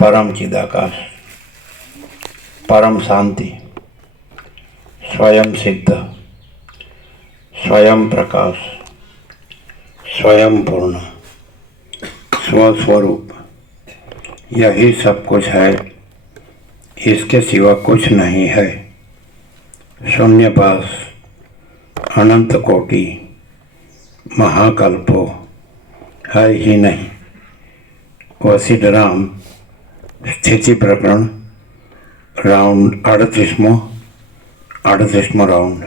परम चिदाकाश, परम शांति, स्वयं सिद्ध, स्वयं प्रकाश, स्वयं पूर्ण, स्वस्वरूप, यही सब कुछ है, इसके सिवा कुछ नहीं है। शून्यपास, अनंत कोटि, महाकल्पो है ही नहीं। वशिष्ठराम स्थिति प्रकरण राउंड 38मो राउंड।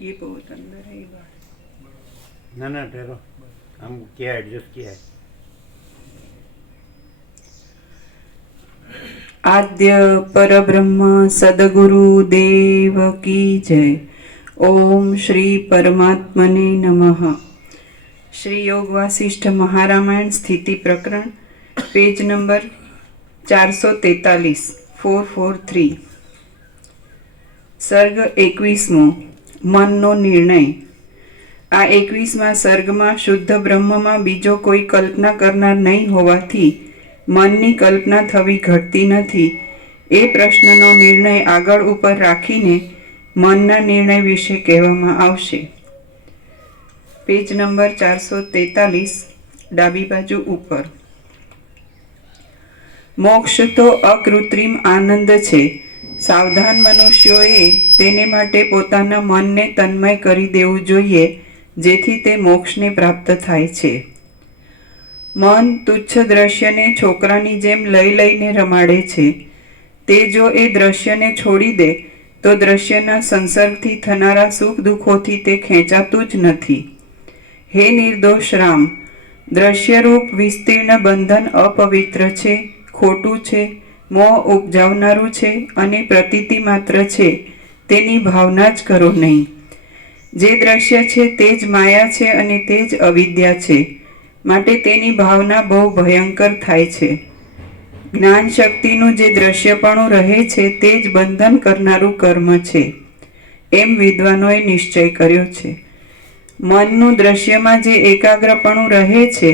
ये बहुत अंदर है ये बात। ना ठहरो, हम क्या एडजस्ट किया है। आद्य परब्रह्म सदगुरु देव की जय। ओम श्री परमात्मने नमः। श्री योग वासिष्ठ महारामायण स्थिति प्रकरण पेज नंबर 443 443। સર્ગ 21મો મનનો નિર્ણય। આ 21મા સર્ગમાં શુદ્ધ બ્રહ્મમાં બીજો કોઈ કલ્પના કરનાર નહીં હોવાથી મનની કલ્પના થવી ઘટતી નથી એ પ્રશ્નનો નિર્ણય આગળ ઉપર રાખીને મનના નિર્ણય વિશે કહેવામાં આવશે। પેજ નંબર 443 ડાબી બાજુ ઉપર। મોક્ષ તો અકૃત્રિમ આનંદ છે। સાવધાન મનુષ્યોએ તેને માટે પોતાના મનને તન્મય કરી દેવું જોઈએ, જેથી તે મોક્ષને પ્રાપ્ત થાય છે। મન તુચ્છ દ્રશ્યને છોકરાની જેમ લઈ લઈને રમાડે છે। તે જો એ દ્રશ્યને છોડી દે તો દ્રશ્યના સંસર્ગથી થનારા સુખ દુઃખોથી તે ખેંચાતું જ નથી। હે નિર્દોષ રામ, દ્રશ્યરૂપ વિસ્તીર્ણ બંધન અપવિત્ર છે, ખોટું છે, મોહ ઉપજાવનારું છે અને પ્રતીતિ માત્ર છે, તેની ભાવના જ કરો નહીં। જે દ્રશ્ય છે તે જ માયા છે અને તે જ અવિદ્યા છે, માટે તેની ભાવના બહુ ભયંકર થાય છે। જ્ઞાન શક્તિનું જે દ્રશ્યપણું રહે છે તે જ બંધન કરનારું કર્મ છે, એમ વિદ્વાનોએ નિશ્ચય કર્યો છે। મનનું દ્રશ્યમાં જે એકાગ્રપણું રહે છે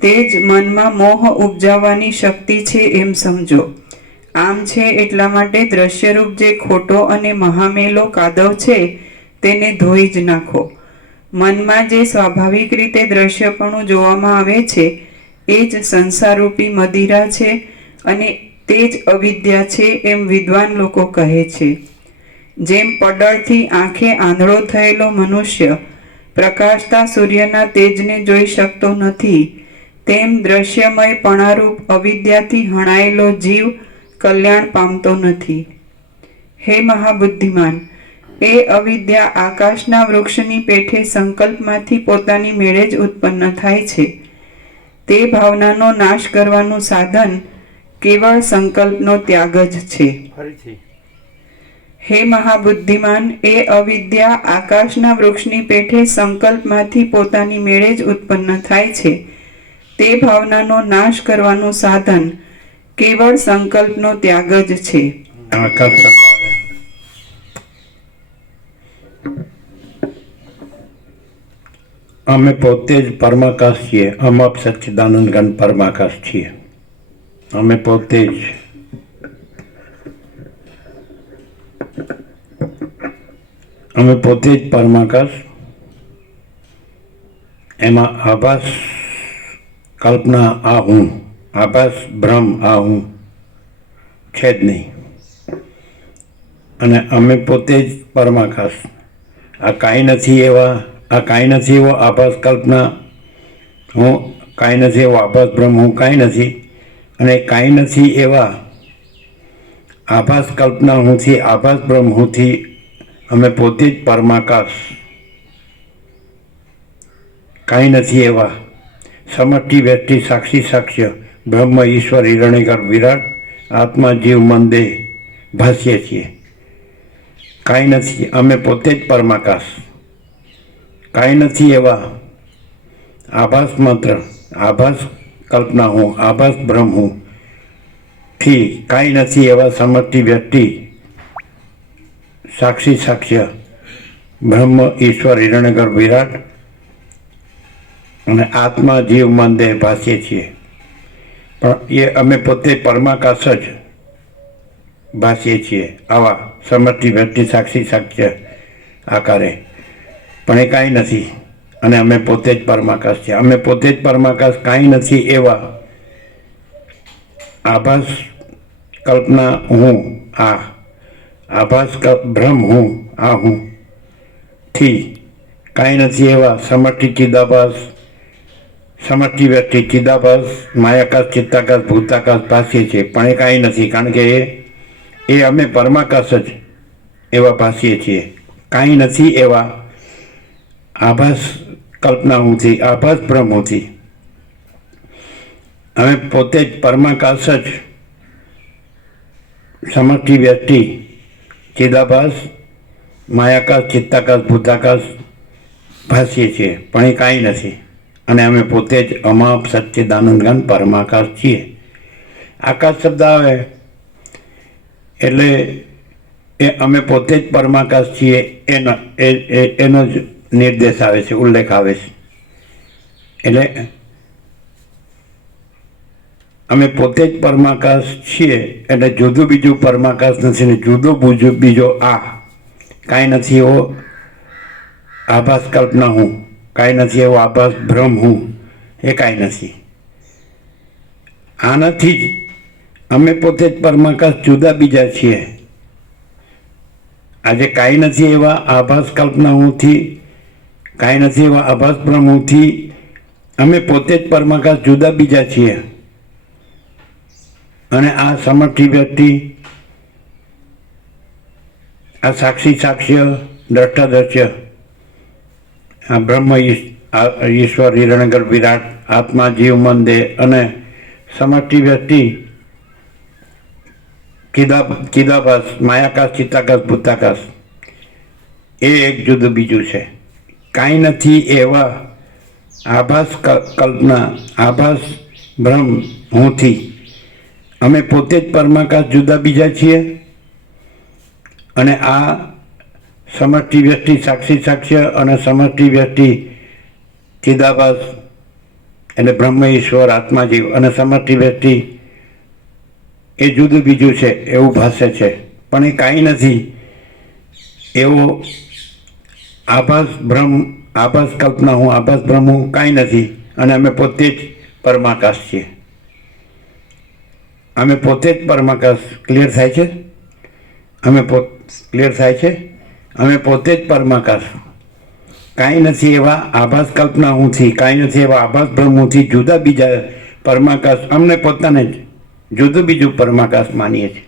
તે જ મનમાં મોહ ઉપજાવવાની શક્તિ છે એમ સમજો। આમ છે એટલા માટે દ્રશ્યરૂપ જે ખોટો અને મહામેલો કાદવ છે તેને ધોઈ જ નાખો। મનમાં જે સ્વાભાવિક રીતે દ્રશ્યપણું જોવામાં આવે છે એ જ સંસારરૂપી મદિરા છે અને તે જ અવિદ્યા છે એમ વિદ્વાન લોકો કહે છે। જેમ પડળથી આંખે આંધળો થયેલો મનુષ્ય પ્રકાશતા સૂર્યના તેજને જોઈ શકતો નથી, તેમ દ્રશ્યમય પણારૂપ અવિદ્યાથી હણાયેલો જીવ કલ્યાણ પામતો નથી। હે મહાબુદ્ધિમાન, એ અવિદ્યા આકાશના વૃક્ષની પેઠે સંકલ્પમાંથી પોતાની મેળે જ ઉત્પન્ન થાય છે। તે ભાવનાનો નાશ કરવાનું સાધન કેવળ સંકલ્પનો ત્યાગ જ છે। હે મહાબુદ્ધિમાન, એ અવિદ્યા આકાશના વૃક્ષની પેઠે સંકલ્પમાંથી પોતાની મેળે જ ઉત્પન્ન થાય છે। તે ભાવનાનો નાશ કરવાનું સાધન કેવળ સંકલ્પનો ત્યાગ જ છે। અમે પોતે જ પરમાકાશ છીએ, અમપ સચ્ચિદાનંદ ઘન પરમાકાશ છીએ। અમે પોતે જ પરમાકાશ। એમાં આભાસ કલ્પના આ હું, આભાસ ભ્રમ આ હું છે જ નહીં, અને અમે પોતે જ પરમાકાશ। આ કાંઈ નથી એવો આભાસ કલ્પના હું, કાંઈ નથી એવો આભાસ ભ્રમ હું કાંઈ નથી, અને કાંઈ નથી એવા આભાસ કલ્પના હુંથી, આભાસ ભ્રમ હુંથી અમે પોતે જ પરમાકાશ। કાંઈ નથી એવા સમષ્ટિ વ્યષ્ટિ સાક્ષી સાક્ષ્ય બ્રહ્મ ઈશ્વર હિરણ્યગર્ભ વિરાટ આત્મા જીવ મન દેહ ભાષ્ય છીએ। કાંઈ નથી, અમે પોતે જ પરમાકાશ। કાંઈ નથી એવા આભાસ માત્ર, આભાસ કલ્પના હું, આભાસ ભ્રમ હું થી કાંઈ નથી એવા સમષ્ટિ વ્યક્તિ સાક્ષી સાક્ષ્ય બ્રહ્મ ઈશ્વર હિરણ્યગર્ભ વિરાટ અને આત્મા જીવ મન દેહ ભાસીએ છીએ. પણ એ અમે પોતે પરમાકાશ જ ભાસીએ છીએ આવા સમર્થિ વ્યક્તિ સાક્ષી સાક્ષ્ય આકારે. પણ એ કાંઈ નથી અને અમે પોતે જ પરમાકાશ છીએ. અમે પોતે જ પરમાકાશ કાંઈ નથી એવા આભાસ કલ્પના હું આ આભાસ ભ્રમ હું આ હું થી કાંઈ નથી એવા સમર્થિ ચિદાભાસ સમર્થિ વ્યક્તિ ચિદાભાસ માયાકાશ ચિત્તાકાશ ભૂતાકાશ ભાસીએ છીએ. પણ એ કાંઈ નથી કારણ કે એ અમે પરમાકાશ જ એવા ભાસીએ છીએ. કાંઈ નથી એવા આભાસ કલ્પના હુંથી આભાસ ભ્રમ હુંથી અમે પોતે જ પરમાકાશ જ સમર્થિ વ્યક્તિ ચિદાભાસ માયાકાશ ચિત્તાકાશ ભૂતાકાશ ભાસીએ છીએ. પણ એ કાંઈ નથી અને અમે પોતે જ અમાપ સચ્ચિદાનંદ ઘન પરમાકાશ છીએ. આકાશ શબ્દ આવે એટલે એ અમે પોતે જ પરમાકાશ છીએ એનો જ નિર્દેશ આવે છે, ઉલ્લેખ આવે છે. એટલે અમે પોતે જ પરમાકાશ છીએ એટલે જુદું બીજું પરમાકાશ નથી ને જુદો બીજો આ કાંઈ નથી એવો આભાસ કલ્પના હું, કાંઈ નથી એવો આભાસ ભ્રમ હું, એ કાંઈ નથી. આનાથી જ અમે પોતે જ પરમાકાશ જુદા બીજા છીએ. આજે કાંઈ નથી એવા આભાસ કલ્પના હુંથી, કાંઈ નથી એવા આભાસ ભ્રમ હુંથી અમે પોતે જ પરમાકાશ જુદા બીજા છીએ. અને આ સમર્થિ વ્યક્તિ આ સાક્ષી સાક્ષ્ય દ્રષ્ટા દ્રશ્ય આ બ્રહ્મ ઈશ્વર હિરણ્યગર્ભ વિરાટ આત્મા જીવ મન દેહ અને સમર્થિ વ્યક્તિ ચિદાભાસ માયાકાશ ચિત્તાકાશ ભૂતાકાશ એ એક જુદું બીજું છે. કાંઈ નથી એવા આભાસ કલ્પના આભાસ ભ્રમ હુંથી અમે પોતે જ પરમાકાશ જુદા બીજા છીએ. અને આ સમર્થિ વ્યક્તિ સાક્ષી સાક્ષ્ય અને સમર્થિ વ્યક્તિ ચિદાભાસ એટલે બ્રહ્મ ઈશ્વર આત્મા જીવ અને સમર્થિ વ્યક્તિ એ જુદું બીજું છે એવું ભાષે છે. પણ એ કાંઈ નથી એવો આભાસ ભ્રમ આભાસ કલ્પના હું આભાસ ભ્રમ હું કાંઈ નથી અને અમે પોતે જ પરમાકાશ છીએ. અમે પોતે જ પરમાકાશ. ક્લિયર થાય છે? ક્લિયર થાય છે? અમે પોતે જ પરમાકાશ. કાંઈ નથી એવા આભાસ કલ્પના હુંથી, કાંઈ નથી એવા આભાસ ભ્રમ હુંથી જુદા બીજા પરમાકાશ અમને પોતાને જ જુદું બીજું પરમાકાશ માનીએ છીએ.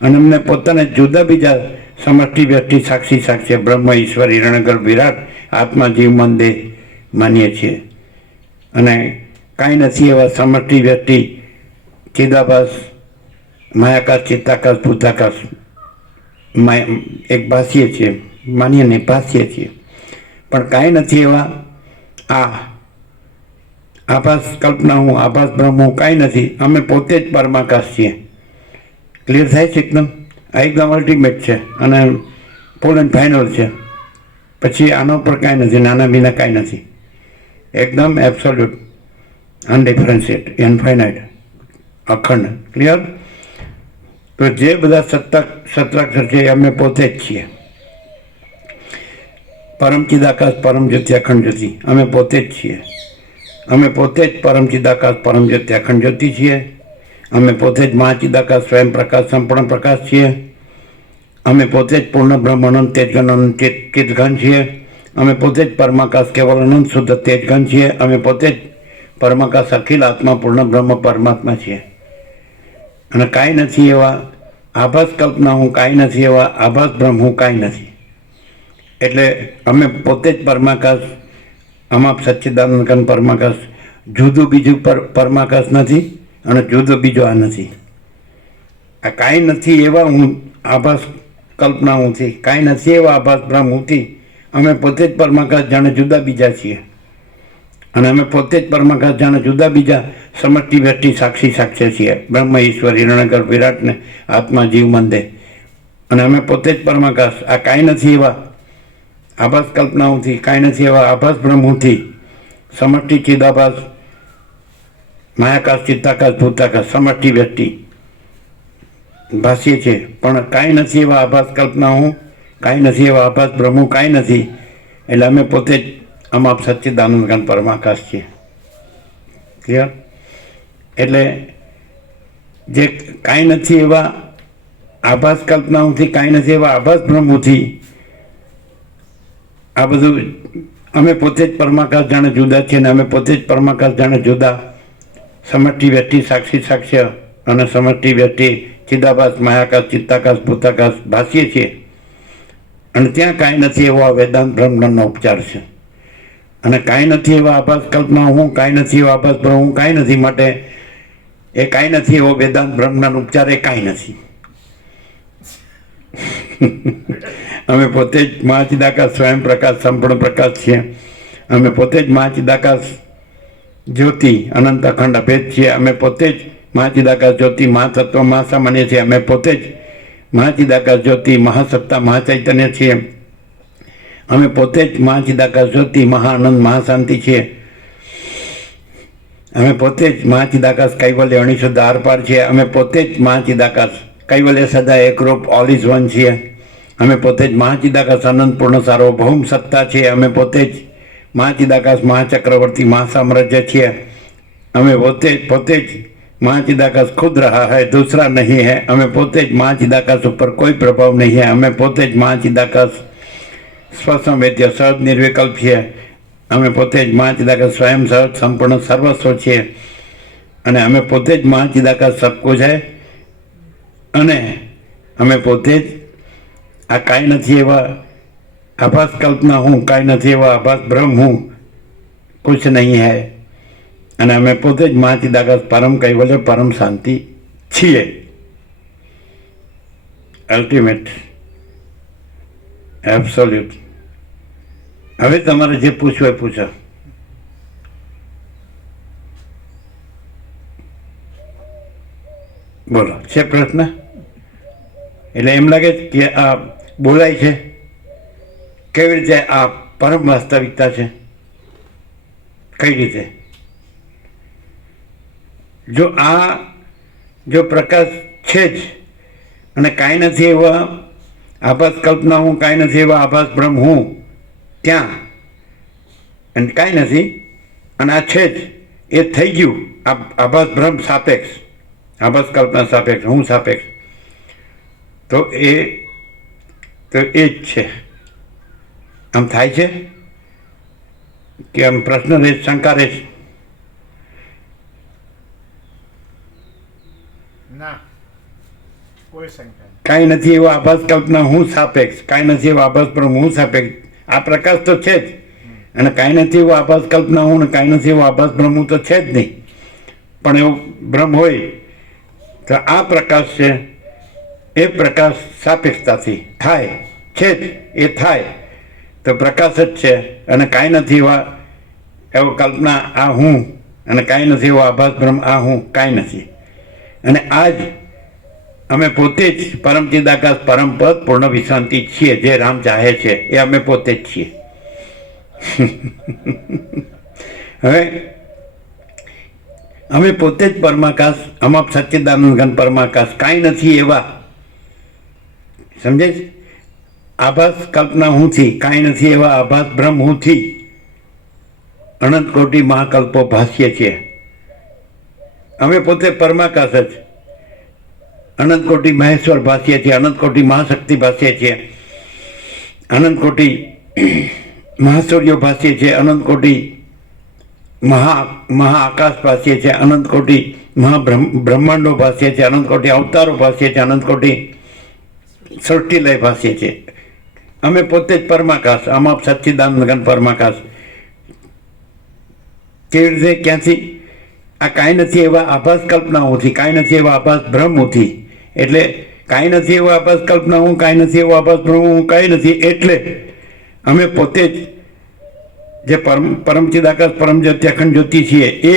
અને અમને પોતાને જુદા બીજા સમષ્ટિ વ્યક્તિ સાક્ષી સાક્ષ્ય બ્રહ્મ ઈશ્વર હિરણ્યગર્ભ વિરાટ આત્મા જીવ મન દેહ માનીએ છીએ. અને કાંઈ નથી એવા સમષ્ટિ વ્યક્તિ ચિદાભાસ માયાકાશ ચિત્તાકાશ ભૂતાકાશ એક ભાસીએ છીએ, માનીએ ને ભાસીએ છીએ. પણ કાંઈ નથી એવા આ આભાસ કલ્પના હું આભાસ બ્રહ્મ હું કાંઈ નથી. અમે પોતે જ પરમાકાશ છીએ. ક્લિયર થાય છે એકદમ? આ એકદમ અલ્ટિમેટ છે અને ફૂલ એન્ડ ફાઇનલ છે. પછી આનો પર કાંઈ નથી, નાના બીના કાંઈ નથી. એકદમ એબ્સોલ્યુટ અનડિફરન્શિએટ ઇનફાઇનાઇટ અખંડ. ક્લિયર? તો જે બધા સત્રાક્ષર છે એ અમે પોતે જ છીએ. પરમ ચિદાકાશ પરમ જ્યોતિ અખંડ જ્યોતિ અમે પોતે જ છીએ. અમે પોતે જ પરમ ચિદાકાશ પરમ જ્યોતિ અખંડ જ્યોતિ છીએ. અમે પોતે જ મહાચિદાકાશ સ્વયં પ્રકાશ સંપૂર્ણ પ્રકાશ છીએ. અમે પોતે જ પૂર્ણ બ્રહ્મ અનંત તેજઘન અનંત ચિતઘન છીએ. અમે પોતે જ પરમાકાશ કેવલ અનંત શુદ્ધ તેજઘન છીએ. અમે પોતે જ પરમાકાશ અખિલ આત્મા પૂર્ણ બ્રહ્મ પરમાત્મા છીએ. અને કાંઈ નથી એવા આભાસ કલ્પના હું, કાંઈ નથી એવા આભાસ બ્રહ્મ હું કાંઈ નથી. એટલે અમે પોતે જ પરમાકાશ અમાપ સચ્ચિદાનંદ ઘન પરમાકાશ. જુદું બીજું પરમાકાશ નથી અને જુદો બીજો આ નથી. આ કાંઈ નથી એવા હું આભાસ કલ્પના હુંથી, કાંઈ નથી એવા આભાસ ભ્રમ હુંથી અમે પોતે જ પરમાકાશ જાણે જુદા બીજા છીએ. અને અમે પોતે જ પરમાકાશ જાણે જુદા બીજા સમષ્ટિ વ્યક્તિ સાક્ષી સાક્ષ્ય છીએ બ્રહ્મ ઈશ્વર હિરણ્યગર્ભ વિરાટને આત્મા જીવ મન દેહ અને અમે પોતે જ પરમાકાશ. આ કાંઈ નથી એવા આભાસ કલ્પનાઓથી, કાંઈ નથી એવા આભાસ બ્રહ્મોથી, સમષ્ટિ ચિદાભાસ, માયાકાશ, ચિત્તાકાશ, ભૂતાકાશ, સમષ્ટિ વ્યક્તિ ભાષ્ય છે. પણ કાંઈ નથી એવા આભાસ કલ્પનાઓ, કાંઈ નથી એવા આભાસ બ્રહ્મો, કાંઈ નથી. એટલે અમે પોતે જ અમાપ સચ્ચિદાનંદ ઘન પરમાકાશ છીએ. ક્લિયર? એટલે જે કાંઈ નથી એવા આભાસ કલ્પનાઓથી, કાંઈ નથી એવા આભાસ બ્રહ્મોથી, આ બધું અમે પોતે જ પરમાકાશ જાણે જુદા છીએ, ને અમે પોતે જ પરમાકાશ જાણે જુદા, સમષ્ટિ વ્યક્તિ, સાક્ષી સાક્ષ્ય અને સમષ્ટિ વ્યક્તિ, ચિદાભાસ, માયાકાશ, ચિત્તાકાશ, ભૂતાકાશ ભાસીએ છીએ. અને ત્યાં કાંઈ નથી એવો આ વેદાંત બ્રહ્મનો ઉપચાર છે. અને કાંઈ નથી એવા આભાસ કલ્પના હું, કાંઈ નથી એવો આભાસ બ્રહ્મ હું, કાંઈ નથી. માટે એ કાંઈ નથી એવો વેદાંત બ્રહ્મનો ઉપચાર એ કાંઈ નથી. અમે પોતે જ મહાચિદાકાશ, સ્વયં પ્રકાશ, સંપૂર્ણ પ્રકાશ છીએ. અમે પોતે જ મહાચિદાકાશ જ્યોતિ, અનંત અખંડ અભેદ છીએ. અમે પોતે જ મહાચિદાકાશ જ્યોતિ, મહાતત્વ, મહાસામાન્ય છીએ. અમે પોતે જ મહાચિદાકાશ જ્યોતિ, મહાસત્તા, મહાચૈતન્ય છીએ. અમે પોતે જ મહાચિદાકાશ જ્યોતિ, મહાઆનંદ, મહાશાંતિ છીએ. અમે પોતે જ મહાચિદાકાશ કૈવલ્ય, અણીશુદ્ધ આરપાર છીએ. અમે પોતે જ મહાચિદાકાશ કૈવલ્ય સદા એકરૂપ, ઓલ ઇઝ વન છીએ. અમે પોતે જ મહાચિદાકાશ અનંત પૂર્ણ સાર્વભૌમ સત્તા છીએ. અમે પોતે જ મહાચિદાકાશ મહાચક્રવર્તી, મહાસામ્રાજ્ય છીએ. અમે પોતે જ મહાચિદાकाश खुद रहा है, दूसरा नहीं है. અમે પોતે જ મહાચિદાकाश ઉપર કોઈ પ્રભાવ નહીં है. અમે પોતે જ મહાચિદાकाश સ્વસંવેદ્ય, સહજ, નિર્વિકલ્પ છીએ. અમે પોતે જ મહાચિદાकाश સ્વયં સહજ, સંપૂર્ણ સર્વસ્વ છીએ. અને અમે પોતે જ મહાચિદાकाश સબ કુછ है. અને અમે પોતે જ આ કાંઈ નથી એવા આભાસ કલ્પના હું, કાંઈ નથી એવા આભાસ બ્રહ્મ હું, કુછ નહીં है. અને અમે પોતે જ મહાચિદાકાશ પરમ કૈવલ્ય, પરમ શાંતિ છીએ. Ultimate, absolute. હવે તમારે જે પૂછવું એ પૂછો. બોલો, છે પ્રશ્ન? એટલે એમ લાગે કે આ બોલાય છે, કેવી રીતે આ પરમ વાસ્તવિકતા છે, કઈ રીતે? જો પ્રકાશ છે જ, અને કાંઈ નથી એવા આભાસ કલ્પના હું, કાંઈ નથી એવા આભાસ બ્રહ્મ હું ત્યાં, અને કાંઈ નથી, અને આ છે જ, એ થઈ ગયું. આભાસ બ્રહ્મ સાપેક્ષ, આભાસ કલ્પના સાપેક્ષ, હું સાપેક્ષ, તો એ જ છે. આમ થાય છે કે આમ પ્રશ્ન રહે, શંકા રહે છે? ના, કોઈ શંકા નહીં. કાંઈ નથી એવો આભાસ કલ્પના હું સાપેક્ષ, કાંઈ નથી એવો આભાસ બ્રહ્મ હું સાપેક્ષ. આ પ્રકાશ તો છે જ, અને કાંઈ નથી એવો આભાસ કલ્પના હું, ને કાંઈ નથી એવો આભાસ બ્રહ્મ હું તો છે જ નહીં. પણ એવો બ્રહ્મ હોય તો આ પ્રકાશ છે, એ પ્રકાશ સાપેક્ષતાથી થાય છે જ, એ થાય તો પ્રકાશ જ છે. અને કાંઈ નથી એવો કલ્પના આ હું, અને કાંઈ નથી એવો આભાસ બ્રહ્મ આ હું, કાંઈ નથી. અને આજ અમે પોતે જ પરમ ચિદાકાશ, પરમ પદ, પૂર્ણ વિશ્રાંતિ છીએ. જે રામ ચાહે છે એ અમે પોતે જ છીએ. હવે અમે પોતે જ પરમાકાશ, અમાપ સચ્ચિદાનંદ ઘન પરમાકાશ, કાંઈ નથી એવા, સમજે છે? આભાસ કલ્પના હુંથી, કાંઈ નથી એવા આભાસ બ્રહ્મ હુંથી અનંત કોટી મહાકલ્પો ભાસીએ છીએ. અમે પોતે પરમાકાશ જ, અનંત કોટી મહેશ્વર ભાસીએ છીએ, અનંત કોટી મહાશક્તિ ભાસીએ છીએ, અનંત કોટી મહાસૂર્યો ભાસીએ છીએ, અનંત કોટી મહાઆકાશ ભાસીએ છીએ, અનંત કોટી બ્રહ્માંડો ભાસીએ છીએ, અનંત કોટી અવતારો ભાસીએ છીએ, અનંત કોટી સૃષ્ટિલય ભાસીએ છીએ. અમે પોતે જ પરમાકાશ, અમાપ સચ્ચિદાનંદ ઘન પરમાકાશ. કેવી રીતે, ક્યાંથી? આ કાંઈ નથી એવા આભાસ કલ્પનાઓથી, કાંઈ નથી એવા આભાસ બ્રહ્મોથી. એટલે કાંઈ નથી એવા આભાસ કલ્પના હું, કાંઈ નથી એવો આભાસ બ્રહ્મ હું, કાંઈ નથી. એટલે અમે પોતે જ જે પરમ ચિદાકાશ, પરમ જ્યોતિ, અખંડ જ્યોતિ છીએ, એ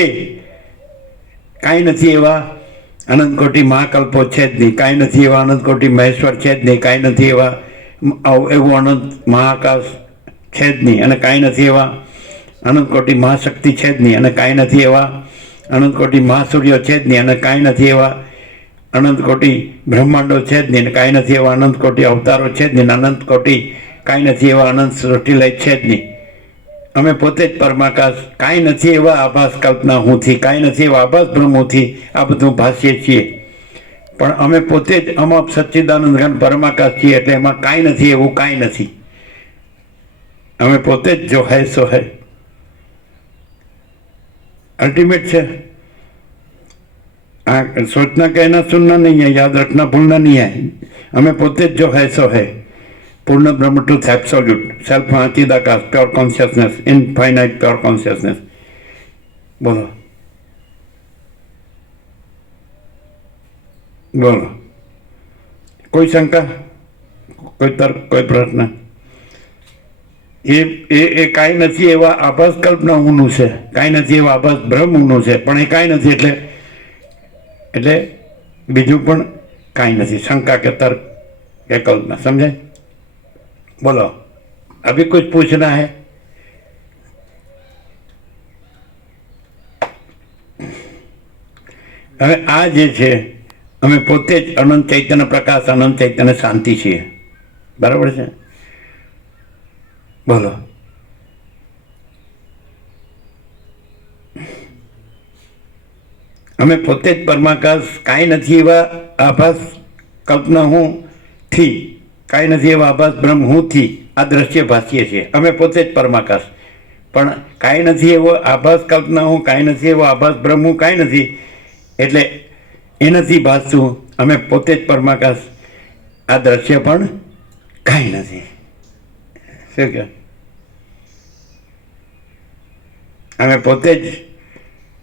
કાંઈ નથી એવા અનંત કોટી મહાકલ્પો છે જ નહીં, કાંઈ નથી એવા અનંત કોટી મહેશ્વર છે જ નહીં, કાંઈ નથી એવા એવું અનંત મહાકાશ છે જ નહીં, અને કાંઈ નથી એવા અનંત કોટી મહાશક્તિ છે જ નહીં, અને કાંઈ નથી એવા અનંત કોટી મહાસૂર્યો છે જ નહીં, અને કાંઈ નથી એવા અનંત કોટી બ્રહ્માંડો છે જ નહીં, કાંઈ નથી એવા અનંત કોટી અવતારો છે જ નહીં, અનંત કોટી કાંઈ નથી એવા અનંત સૃષ્ટિલય છે જ નહીં. અમે પોતે જ પરમાકાશ, કાંઈ નથી એવા આભાસ કલ્પના હુંથી, કાંઈ નથી એવા આભાસ બ્રહ્મ હુંથી આ બધું ભાસીએ છીએ. પણ અમે પોતે જ અમાપ સચ્ચિદાનંદ ઘન પરમાકાશ છીએ, એટલે એમાં કાંઈ નથી એવું કાંઈ નથી. અમે પોતે જ જો હૈ સો હૈ, अल्टीमेट है. सोचना कहना सुनना नहीं है, याद रखना भूलना नहीं है. हमें पोते जो है सो है, पूर्ण ब्रह्म ट्रूथ, एब्सोल्यूट सेल्फ अतीताकाश, pure consciousness, infinite pure consciousness. बोलो बोलो, कोई शंका, कोई तर्क, कोई प्रश्न? એ કાંઈ નથી એવા આભાસ કલ્પના ઊનું છે, કાંઈ નથી એવા આભાસ બ્રહ્મ ઊનું છે, પણ એ કાંઈ નથી એટલે બીજું પણ કાંઈ નથી. શંકા કે તર્ક કે કલ્પના, સમજાય? બોલો, અભી કુછ પૂછના હે? હવે આ જે છે, અમે પોતે જ અનંત ચૈતન્ય પ્રકાશ, અનંત ચૈતન્ય શાંતિ છીએ, બરાબર છે? બોલો, અમે પોતે જ પરમાકાશ, કાંઈ નથી એવા આભાસ કલ્પના હું થી, કાંઈ નથી એવા આભાસ બ્રહ્મ હું થી આ દ્રશ્ય ભાસીએ છીએ. અમે પોતે જ પરમાકાશ, પણ કાંઈ નથી એવો આભાસ કલ્પના હું, કાંઈ નથી એવો આભાસ બ્રહ્મ હું, કાંઈ નથી, એટલે એ નથી ભાસતું. અમે પોતે જ પરમાકાશ, આ દ્રશ્ય પણ કાંઈ નથી. શું કહે? અમે પોતે જ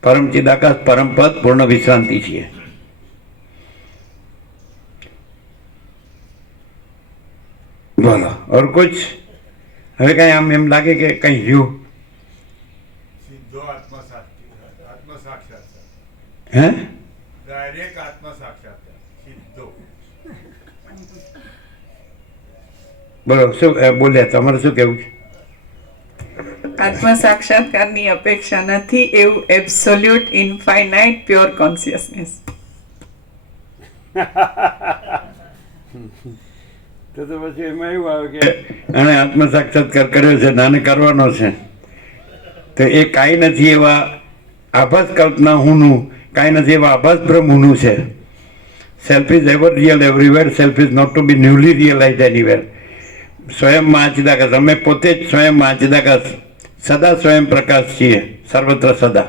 પરમ ચિદાકાશ, પરમ પદ, પૂર્ણ વિશ્રાંતિ છીએ. બોલો, ઓર કુછ? હવે કઈ આમ એમ લાગે કે કઈ રહ્યું? સીધો આત્મસાક્ષાત્કાર, હે? ડાયરેક્ટ આત્મસાક્ષાત્કાર, સીધો. બોલો, શું બોલ્યા? તમારે શું કેવું છે? આત્મ સાક્ષાત્કારની અપેક્ષા નથી એવું એબ્સોલ્યુટ ઇનફાઇનાઇટ પ્યોર કોન્શિયસનેસ. તો પછી એમાં એવું આવે કે આને આત્મ સાક્ષાત્કાર કર્યો છે, નાને કરવાનો છે, તો એ કાંઈ નથી એવા આભાસ કલ્પના હુંનું, કાંઈ નથી એવા આભાસ બ્રહ્મ હુંનું છે. Self is ever real everywhere, self is not to be newly realise anywhere. સ્વયંમાં ચિદાકાશ, અમે પોતે જ સ્વયંમાં ચિદાકાશ, સદા સ્વયં પ્રકાશ છીએ, સર્વત્ર સદા.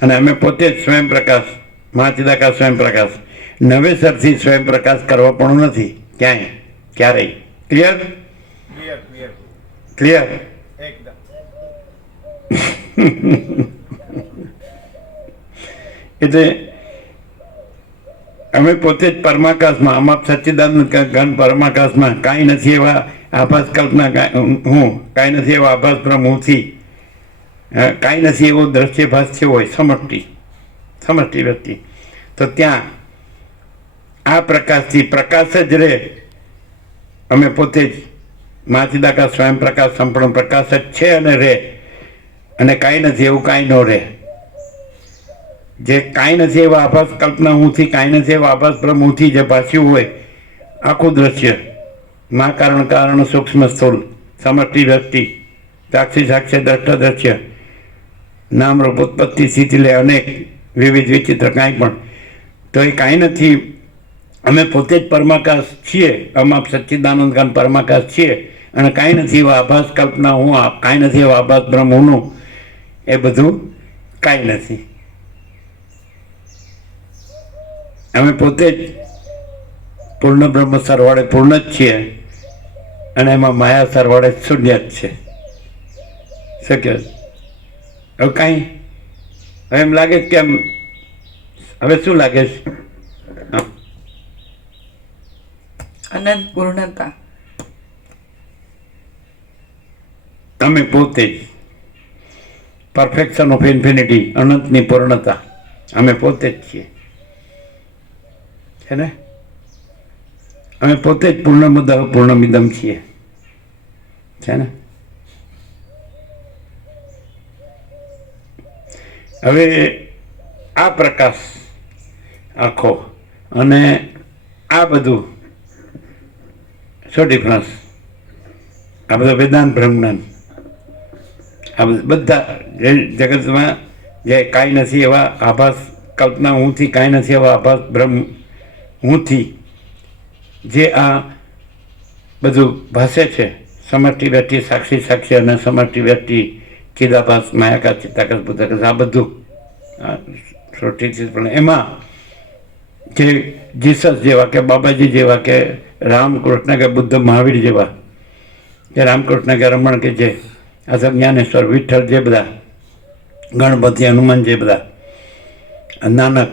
અને અમે પોતે જ સ્વયં પ્રકાશ, મહાચિદાકાશ સ્વયં પ્રકાશ. નવેસરથી સ્વયં પ્રકાશ કરવો પણ નથી ક્યાંય, ક્યારેય. ક્લિયર? Clear clear clear? એકદમ. એટલે અમે પોતે જ પરમાકાશમાં, અમાપ સચ્ચિદાનંદ ઘન પરમાકાશમાં કાંઈ નથી એવા આભાસ કલ્પના હું, કાંઈ નથી એવા આભાસ બ્રહ્મ હુંથી, કાંઈ નથી એવો દ્રશ્યભાસ થયો હોય, સમષ્ટિ વ્યક્તિ, તો ત્યાં આ પ્રકાશથી પ્રકાશ જ રહે. અમે પોતે જ મહાચિદાકાશ સ્વયં પ્રકાશ, સંપૂર્ણ પ્રકાશ જ છે અને રહે, અને કાંઈ નથી એવું કાંઈ ન રહે. જે કાંઈ નથી એવા આભાસ કલ્પના હુંથી, કાંઈ નથી એવા આભાસ બ્રહ્મ હુંથી જે ભાસ્યું હોય આખું દ્રશ્ય, મા કારણ કારણ સૂક્ષ્મ સ્થૂળ, સમષ્ટિ વ્યક્તિ, સાક્ષી સાક્ષ્ય દ્રષ્ટા દ્રશ્ય, નામ રૂપ ઉત્પત્તિ સ્થિતિ લે અનેક વિવિધ વિચિત્ર કાંઈ પણ, તો એ કાંઈ નથી. અમે પોતે જ પરમાકાશ છીએ, અમાપ સચ્ચિદાનંદ ઘન પરમાકાશ છીએ, અને કાંઈ નથી એવા આભાસ કલ્પના હું, કાંઈ નથી એવા આભાસ બ્રહ્મ હુંનું, એ બધું કાંઈ નથી. અમે પોતે જ પૂર્ણ બ્રહ્મ સરવાળે પૂર્ણ જ છીએ, અને એમાં માયા સરવાળે શૂન્ય જ છે. શક્ય હવે કાંઈ હવે એમ લાગે કે એમ, હવે શું લાગે છે? અનંત પૂર્ણતા. અમે પોતે જ પરફેક્શન ઓફ ઇન્ફિનિટી, અનંતની પૂર્ણતા, અમે પોતે જ છીએ. છે ને? અમે પોતે જ પૂર્ણમદ પૂર્ણમિદમ છીએ, છે ને? હવે આ પ્રકાશ આખો અને આ બધું શું ડિફરન્સ? આ બધું વેદાંત બ્રહ્મજ્ઞાન, આ બધા જે જગતમાં જે કાંઈ નથી એવા આભાસ કલ્પના હુંથી, કાંઈ નથી એવા આભાસ બ્રહ્મ હુંથી જે આ બધું ભાષે છે, સમષ્ટિ વ્યક્તિ સાક્ષી સાક્ષી અને સમષ્ટિ વ્યક્તિ ચિદાભાસ માયાકાશ ચિત્તાકાશ બુદ્ધાકાશ, આ બધું સૃષ્ટિથી પણ એમાં જે જીસસ જેવા કે બાબાજી જેવા કે રામકૃષ્ણ કે બુદ્ધ મહાવીર જેવા કે રામકૃષ્ણ કે રમણ કે જે અથવા જ્ઞાનેશ્વર વિઠ્ઠલ જે બધા ગણપતિ હનુમાન જે બધા નાનક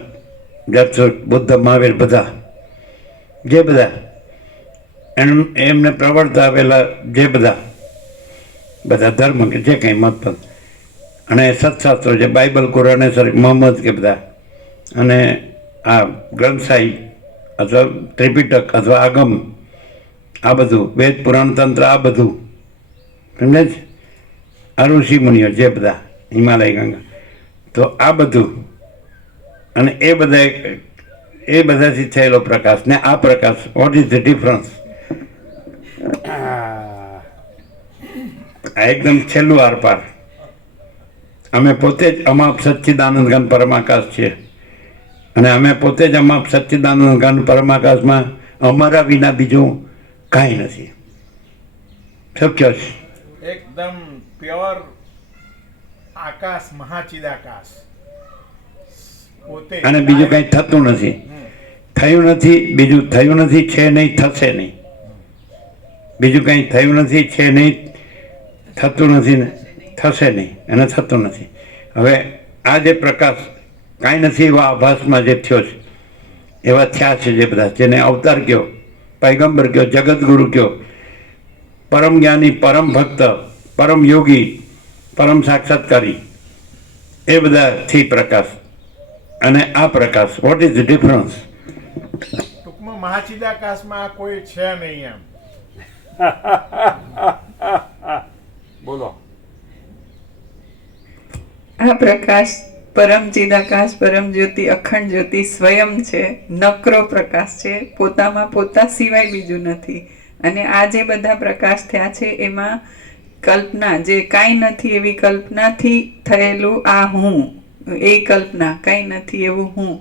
જગત બુદ્ધ મહાવીર બધા જે બધા એમને પ્રવર્તા આવેલા જે બધા ધર્મ કે જે કંઈ મતપદ અને સત્શાસ્ત્રો જે બાઇબલ કુરાન શરીફ મોહમ્મદ કે બધા અને આ ગ્રંથ સાહિબ અથવા ત્રિપિટક અથવા આગમ, આ બધું વેદ પુરાણ તંત્ર, આ બધું સમજે છે, આ ઋષિ મુનિઓ જે બધા હિમાલય ગંગા, તો આ બધું અને એ બધાથી થયેલો પ્રકાશ ને આ પ્રકાશ, વોટ ઇઝ ધ ડિફરન્સ? આ એકદમ છેલ્લું આરપાર. અમે પોતે જ અમાપ સચ્ચિદાનંદ ઘન પરમાકાશ છીએ અને અમે પોતે જ અમાપ સચ્ચિદાનંદ ઘન પરમાકાશમાં અમારા વિના બીજું કાંઈ નથી. શક્ય છે એકદમ પ્યોર આકાશ, મહાચિદાકાશ પોતે. અને બીજું કંઈ થતું નથી, થયું નથી, બીજું થયું નથી, છે નહીં, થશે નહીં. બીજું કંઈ થયું નથી, છે નહીં, થતું નથી ને થશે નહીં અને થતું નથી. હવે આ જે પ્રકાશ કાંઈ નથી એવા આભાસમાં જે થયો છે, એવા થયા છે જે બધા, જેને અવતાર કયો, પૈગંબર કયો, જગતગુરુ કયો, પરમ જ્ઞાની, પરમ ભક્ત, પરમ યોગી, પરમ સાક્ષાત્કારી, એ બધાથી પ્રકાશ અને આ પ્રકાશ, વોટ ઇઝ ધ ડિફરન્સ? ટૂંકમાં મહાચિદાકાશમાં કોઈ છે નહીં એમ. બોલો. આ પ્રકાશ પરમ ચિદાકાશ, પરમ જ્યોતિ, અખંડ જ્યોતિ સ્વયં છે, નકરો પ્રકાશ છે, પોતામાં પોતા સિવાય બીજું નથી. અને આ જે બધા પ્રકાશ થયા છે એમાં કલ્પના, જે કાંઈ નથી એવી કલ્પનાથી થયેલું આ હું, એ કલ્પના કાંઈ નથી એવું હું,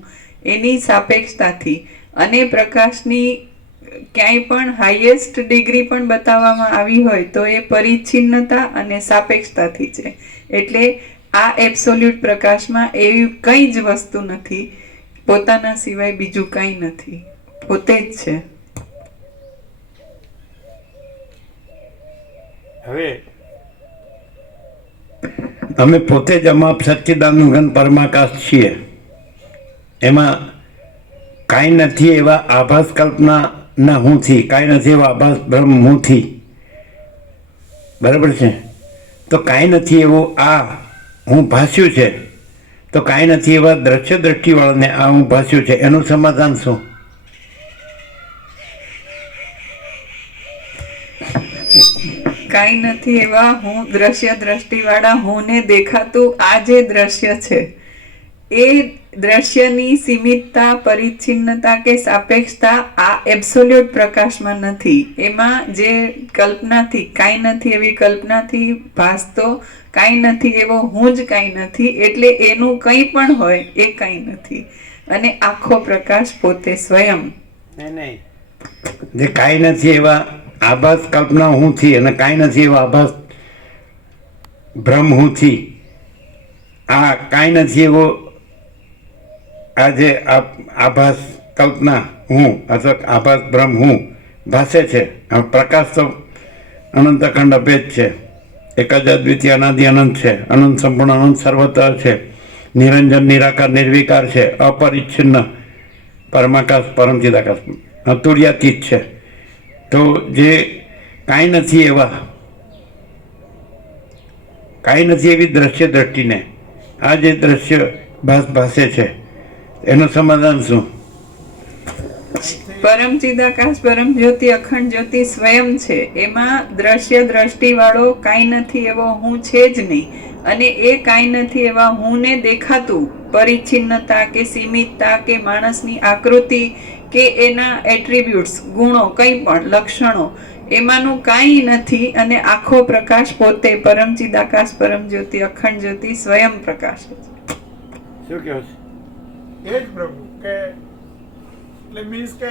એની સાપેક્ષતાથી અને પ્રકાશની ક્યાંય પણ હાઈએસ્ટ ડિગ્રી પણ બતાવવામાં આવી હોય તો એ પરિચ્છિન્નતા અને સાપેક્ષતાથી છે. એટલે આ એબ્સોલ્યુટ પ્રકાશમાં એવી કંઈ જ વસ્તુ નથી, પોતાના સિવાય બીજું કંઈ નથી, પોતે જ છે. હવે અમે પોતે જ અમાપ સચ્ચિદાનંદ ઘન પરમાકાશ છીએ. એમાં કાંઈ નથી એવા આભાસ કલ્પના ના હુંથી, કાંઈ નથી એવા આભાસ બ્રહ્મ હુંથી, બરાબર છે? તો કાંઈ નથી એવું આ હું ભાસ્યું છે, તો કાંઈ નથી એવા દ્રશ્ય દ્રષ્ટિવાળાને આ હું ભાસ્યું છે, એનું સમાધાન શું? કાંઈ નથી એવા હું દ્રશ્ય દ્રષ્ટિવાળા હુંને દેખાતું આ જે દ્રશ્ય છે, એ દ્રશ્યની સીમિતતા, પરિચ્છિન્નતા કે સાપેક્ષતા આ એબ્સોલ્યુટ પ્રકાશમાં નથી. એમાં જે કલ્પનાથી, કાંઈ નથી એવી કલ્પનાથી ભાસતો કાંઈ નથી એવો હું જ કાંઈ નથી, એટલે એનું કંઈ પણ હોય એ કાંઈ નથી. અને આખો પ્રકાશ પોતે સ્વયં. નહીં, જે કાંઈ નથી એવા આભાસ કલ્પના હુંથી અને કાંઈ નથી એવા આભાસ ભ્રમ હુંથી, આ કાંઈ નથી એવો આ જે આભાસ કલ્પના હું અથવા આભાસ ભ્રમ હું ભાસે છે. આ પ્રકાશ તો અનંત અખંડ અભેદ છે, એક જ અદ્વિતીય અનાદિ અનંત છે, અનંત સંપૂર્ણ અનંત સર્વત્ર છે, નિરંજન નિરાકાર નિર્વિકાર છે, અપરિચ્છિન્ન પરમાકાશ પરમ ચિદાકાશ, અતુર્યાતીત છે. તો જે કાંઈ નથી એવા, કાંઈ નથી એવી દ્રશ્ય દ્રષ્ટિને આ જે દ્રશ્ય ભાસે છે, એનું સમાધાન શું? અહીંથી પરમ ચિદાકાશ પરમ જ્યોતિ અખંડ જ્યોતિ સ્વયં છે. એમાં દ્રશ્ય દ્રષ્ટિ વાળો કાંઈ નથી એવો હું છે જ નહીં. અને એ કાંઈ નથી એવા હું ને દેખાતું પરિચ્છિન્નતા કે સીમિતતા કે માણસની આકૃતિ કે એના એટ્રીબ્યુટ્સ ગુણો કંઈ પણ લક્ષણો એમાંનું કાંઈ નથી. અને આખો પ્રકાશ પોતે પરમ ચિદાકાશ પરમ જ્યોતિ અખંડ જ્યોતિ સ્વયં પ્રકાશ છે. શું કહો છો? એ જ પ્રભુ કે એટલે મીન્સ કે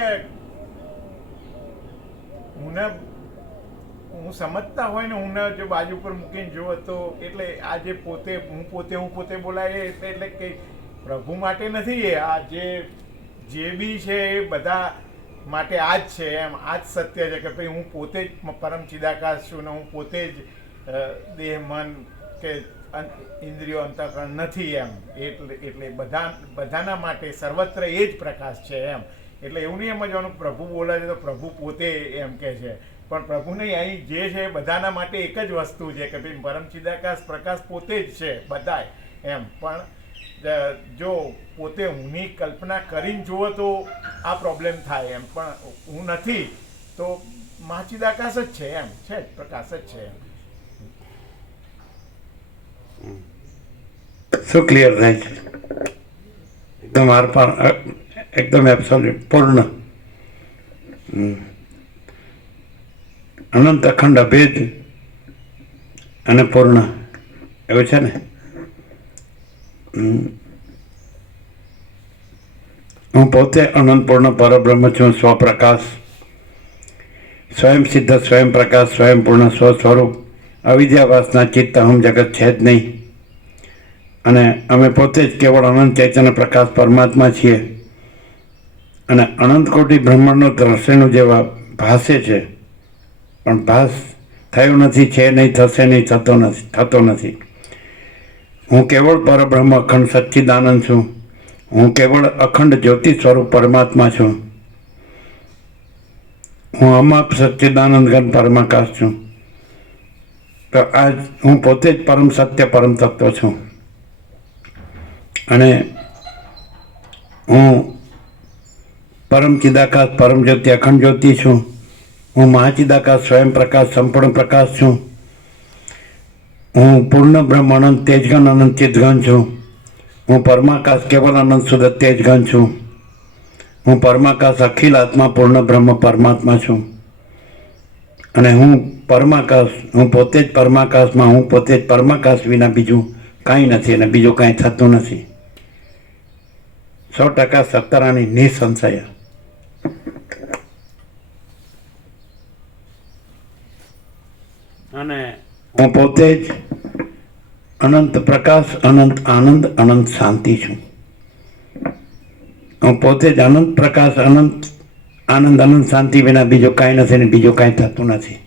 હું સમજતા હોય ને હું જો બાજુ પર મૂકીને જુઓ તો એટલે આ જે પોતે હું પોતે બોલાય એટલે કે પ્રભુ માટે નથી. એ આ જે બી છે એ બધા માટે આ જ છે એમ. આ જ સત્ય છે કે ભાઈ હું પોતે જ પરમ ચિદાકાશ છું ને હું પોતે જ દેહ મન કે ઇન્દ્રિયો અંતઃકરણ નથી એમ. એટલે બધાના માટે સર્વત્ર એ જ પ્રકાશ છે એમ. એટલે એવું નહીં સમજવાનું પ્રભુ બોલે છે તો પ્રભુ પોતે એમ કે છે, પણ પ્રભુ નહીં, અહીં જે છે બધાના માટે એક જ વસ્તુ છે કે ભાઈ પરમ ચિદાકાશ પ્રકાશ પોતે જ છે બધાય એમ. પણ જો પોતે હુંની કલ્પના કરીને જુઓ તો આ પ્રોબ્લેમ થાય એમ. પણ હું નથી તો મહાચિદાકાશ જ છે એમ, છે જ પ્રકાશ જ છે એમ. શું ક્લિયર થાય છે? એકદમ આરપાર, એકદમ એબ્સોલ્યુટ, પૂર્ણ, અનંત અખંડ અભેદ અને પૂર્ણ એવું છે ને. હું પોતે અનંત પૂર્ણ પરબ્રહ્મ છું, સ્વપ્રકાશ, સ્વયં સિદ્ધ, સ્વયં પ્રકાશ, સ્વયં પૂર્ણ, સ્વ સ્વરૂપ, અવિદ્યાવાસના ચિત્ત હમ જગત છે જ નહીં. અને અમે પોતે જ કેવળ અનંત ચૈતન્ય પ્રકાશ પરમાત્મા છીએ. અને અનંત કોટી બ્રહ્માંડનું દ્રશ્યનું જેવા ભાસે છે, પણ ભાસ થયો નથી, છે નહીં, થશે નહીં, થતો નથી. હું કેવળ પરબ્રહ્મ અખંડ સચ્ચિદાનંદ છું. હું કેવળ અખંડ જ્યોતિ સ્વરૂપ પરમાત્મા છું. હું અમાપ સચ્ચિદાનંદ ઘન પરમાકાશ છું. તો આજ હું પોતે જ પરમ સત્ય પરમ તત્વ છું. અને હું પરમ ચિદાકાશ પરમ જ્યોતિ અખંડ જ્યોતિ છું. હું મહાચિદાકાશ સ્વયં પ્રકાશ સંપૂર્ણ પ્રકાશ છું. હું પૂર્ણ બ્રહ્મ અનંત તેજગન અનંત ચિદગન છું. હું પરમાકાશ કેવલ અનંત શુદ્ધ તેજગન છું. હું પરમાકાશ અખિલ આત્મા પૂર્ણ બ્રહ્મ પરમાત્મા છું. અને હું પરમાકાશ, હું પોતે જ પરમાકાશમાં, હું પોતે જ પરમાકાશ વિના બીજું કાંઈ નથી અને બીજું કાંઈ થતું નથી. 100% સત્તરાની નિસંશય. અને હું પોતે જ અનંત પ્રકાશ, અનંત આનંદ, અનંત શાંતિ છું. હું પોતે જ અનંત પ્રકાશ, અનંત આનંદ, અનંત શાંતિ વિના બીજું કાંઈ નથી ને બીજું કાંઈ થતું નથી.